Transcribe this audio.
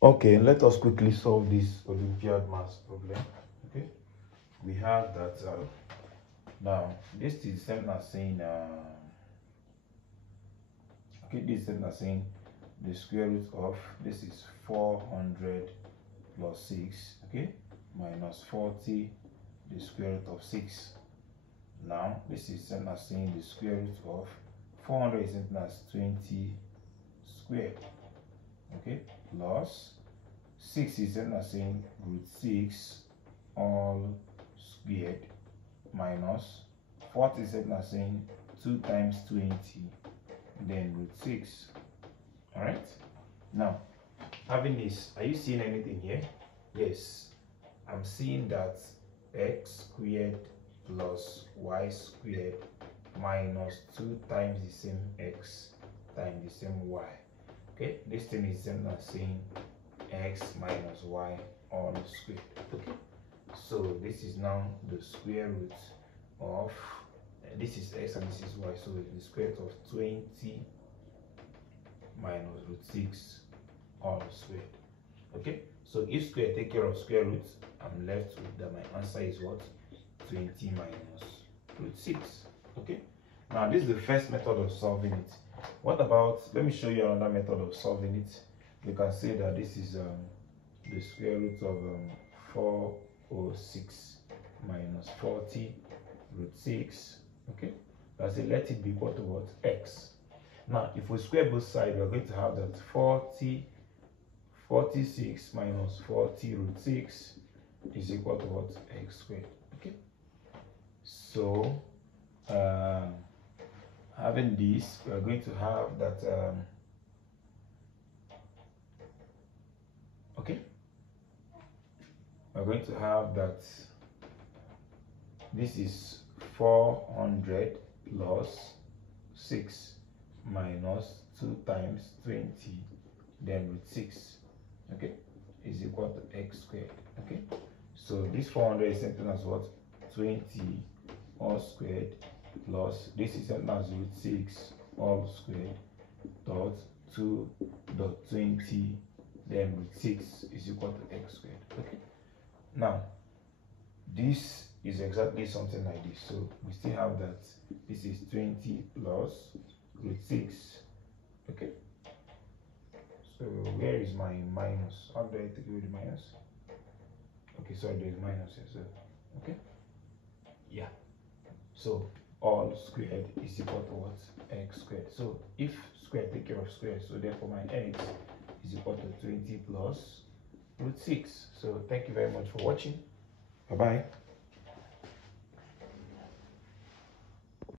Okay, let us quickly solve this Olympiad maths problem. Okay, we have that now this is same as saying okay, this is same as saying the square root of this is 400 plus 6, okay, minus 40 the square root of 6. Now this is same as saying the square root of 400 is same as 20 squared, okay, plus 6 is same as saying root 6 all squared minus 40 is same as saying 2 times 20 then root 6. All right, now having this, are you seeing anything here? Yes, I'm seeing that x squared plus y squared minus 2 times the same x times the same y. Okay, this thing is same as saying x minus y all squared. Okay, so this is now the square root of this is x and this is y, so the square root of 20 minus root 6 all squared. Okay, so if square take care of square root, I'm left with that my answer is what? 20 minus root 6. Okay, now this is the first method of solving it. What about, let me show you another method of solving it. You can say that this is the square root of 406 minus 40 root 6. Okay, that's it. Let it be equal to what? X. Now if we square both sides, we are going to have that 46 minus 40 root 6 is equal to what? X squared. Okay, so having this, we are going to have that okay, we're going to have that this is 400 plus 6 minus 2 times 20 then root 6, okay, is equal to x squared. Okay, so this 400 is something as what? 20 all squared plus this is something as root 6 all squared dot 2 dot 20 then root 6 is equal to x squared. Okay, now this is exactly something like this, so we still have that this is 20 plus root 6. Okay, so where is my minus? How do I take away the minus? Okay, sorry, there's minus here, so okay, yeah, so all squared is equal to what? X squared. So if square take care of square, so therefore my x is equal to 20 plus root 6. So thank you very much for watching. Bye bye.